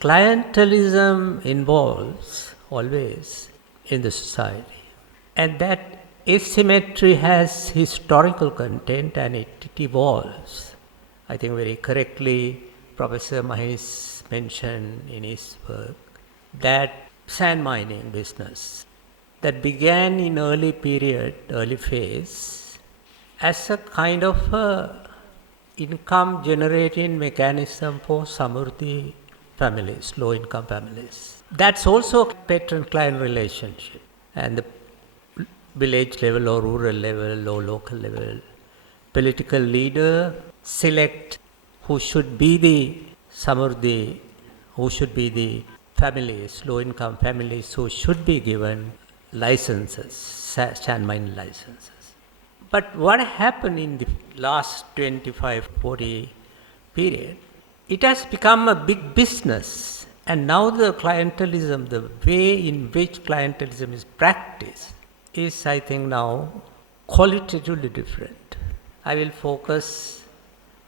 clientelism involves always in the society, and that asymmetry has historical content and it evolves. I think very correctly Professor Mahesh mentioned in his work that sand mining business that began in early phase as a kind of a income generating mechanism for Samurdhi families, low income families. That's also a patron-client relationship, and the village level or rural level or local level political leader select who should be the Samurdhi, who should be the families, low income families who should be given licenses, sand mine licenses. But what happened in the last 25-40 period, it has become a big business, and now the clientelism, the way in which clientelism is practiced is, I think, now qualitatively different. I will focus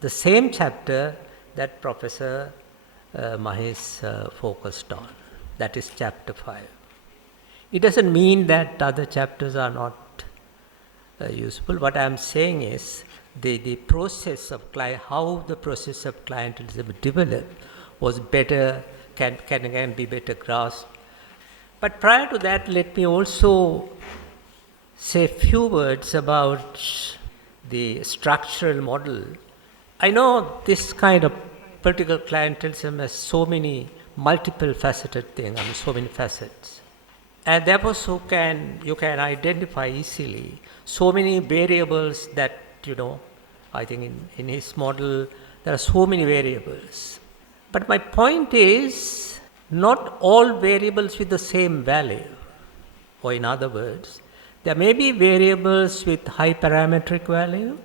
the same chapter that Professor Mahesh focused on, that is chapter 5. It doesn't mean that other chapters are not useful. What I am saying is the process of how the process of clientelism developed was better, can be better grasped. But prior to that, let me also say a few words about the structural model. I know this kind of political clientelism has so many multiple faceted things, so many facets. And therefore, you can identify easily so many variables that, I think in his model, there are so many variables. But my point is, not all variables with the same value. Or in other words, there may be variables with high parametric value,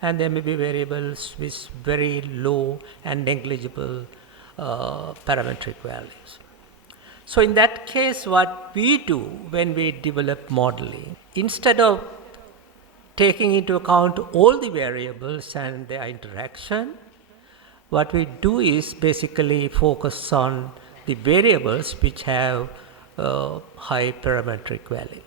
and there may be variables with very low and negligible parametric values. So in that case, what we do when we develop modeling, instead of taking into account all the variables and their interaction, what we do is basically focus on the variables which have high parametric value.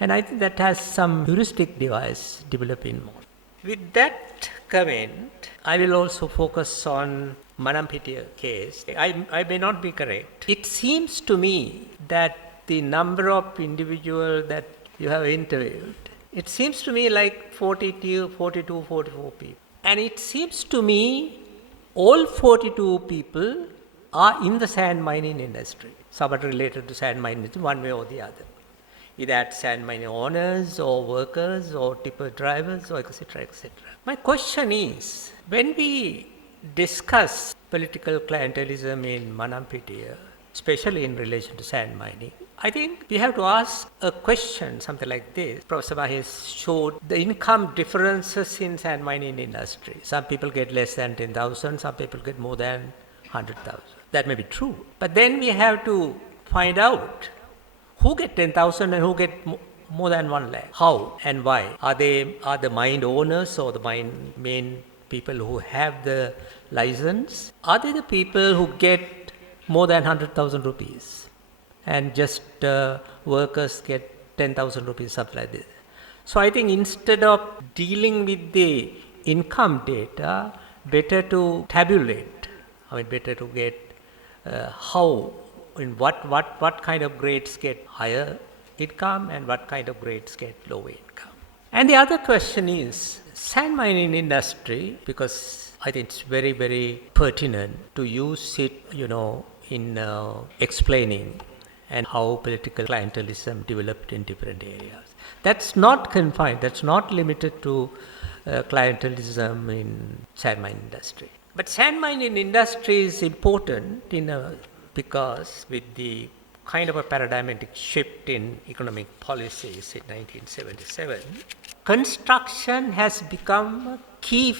And I think that has some heuristic device developed in model. With that comment, I will also focus on Manampitiya case. I may not be correct. It seems to me that the number of individuals that you have interviewed, it seems to me like 42, 44 people. And it seems to me all 42 people are in the sand mining industry, somewhat related to sand mining one way or the other. Either at sand mining owners or workers or tipper drivers or etc. etc. My question is, when we discuss political clientelism in Manampitiya, especially in relation to sand mining, I think we have to ask a question, something like this. Professor Mahesh showed the income differences in sand mining industry. Some people get less than 10,000, some people get more than 100,000. That may be true. But then we have to find out who get 10,000 and who get more than 1 lakh. How and why? Are the mine owners or the main people who have the license? Are they the people who get more than 100,000 rupees and just workers get 10,000 rupees, something like this? So I think instead of dealing with the income data, better to tabulate. Better to get how, in what kind of grades get higher income and what kind of grades get lower income. And the other question is, sand mining industry, because I think it's very, very pertinent to use it, in explaining and how political clientelism developed in different areas. That's not confined, that's not limited to clientelism in sand mining industry. But sand mining industry is important because with the kind of a paradigmatic shift in economic policies in 1977, construction has become a key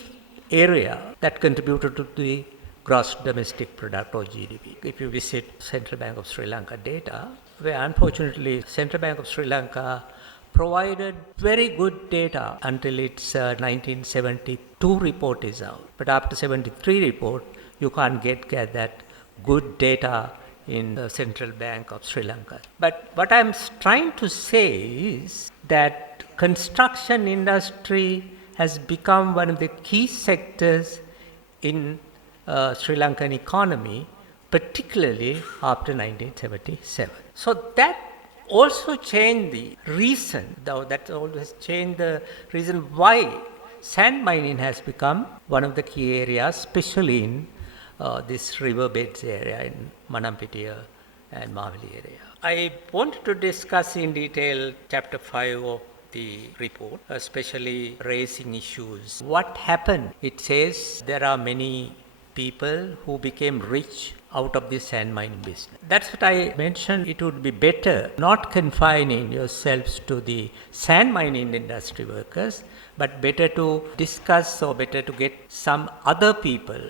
area that contributed to the gross domestic product or GDP. If you visit Central Bank of Sri Lanka data, where unfortunately Central Bank of Sri Lanka provided very good data until its 1972 report is out. But after 73 report, you can't get that good data in the Central Bank of Sri Lanka. But what I'm trying to say is that construction industry has become one of the key sectors in Sri Lankan economy, particularly after 1977. So that also changed the reason, though that always changed the reason why sand mining has become one of the key areas, especially in this riverbeds area in Manampitiya and Mavali area. I wanted to discuss in detail chapter 5 of the report, especially raising issues. What happened? It says there are many people who became rich out of the sand mining business. That's what I mentioned. It would be better not confining yourselves to the sand mining industry workers, but better to discuss or better to get some other people,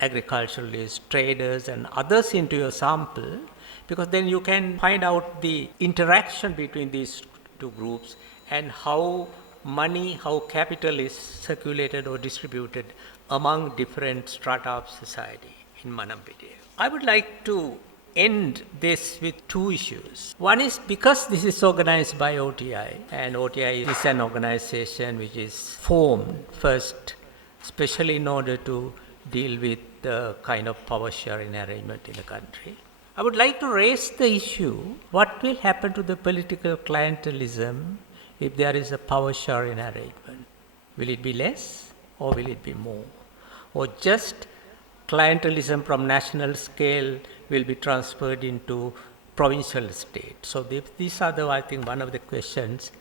agriculturalists, traders, and others into your sample, because then you can find out the interaction between these two groups and how money, how capital is circulated or distributed among different strata of society in Manampitiya. I would like to end this with two issues. One is because this is organized by OTI, and OTI is an organization which is formed first, especially in order to deal with the kind of power sharing arrangement in the country. I would like to raise the issue, what will happen to the political clientelism if there is a power sharing arrangement? Will it be less or will it be more? Or just clientelism from national scale will be transferred into provincial state? So these are I think, one of the questions.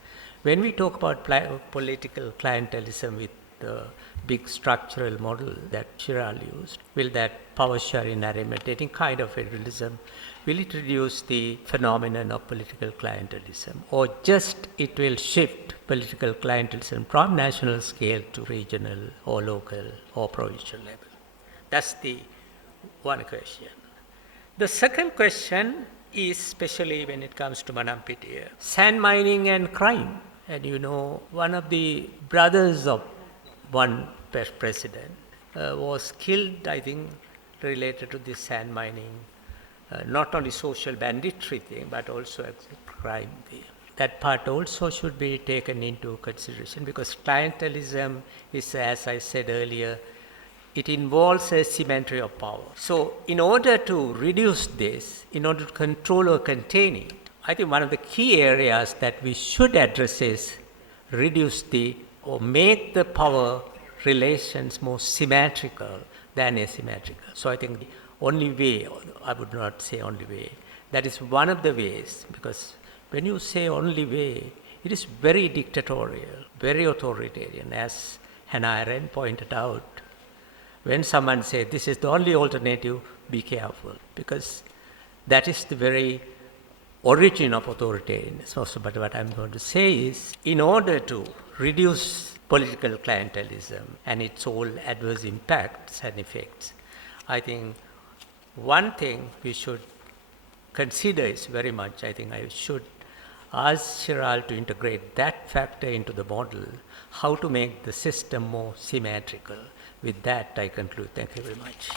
When we talk about political clientelism with the big structural model that Chiral used, will that power sharing arrangement, any kind of federalism, will it reduce the phenomenon of political clientelism, or just it will shift political clientelism from national scale to regional or local or provincial level? That's the one question. The second question is, especially when it comes to Manampitiya, sand mining and crime. And you know, one of the brothers of one president was killed, I think, related to this sand mining, not only social banditry thing, but also a crime thing. That part also should be taken into consideration, because clientelism is, as I said earlier, it involves a symmetry of power. So in order to reduce this, in order to control or contain it, I think one of the key areas that we should address is reduce or make the power relations more symmetrical than asymmetrical. So I think the only way, I would not say only way, that is one of the ways, because when you say only way, it is very dictatorial, very authoritarian, as Hannah Arendt pointed out. When someone says this is the only alternative, be careful, because that is the very origin of authoritarianism also. But what I'm going to say is, in order to reduce political clientelism and its all adverse impacts and effects, I think one thing we should consider is very much, I think I should ask Chiral to integrate that factor into the model, how to make the system more symmetrical. With that, I conclude. Thank you very much.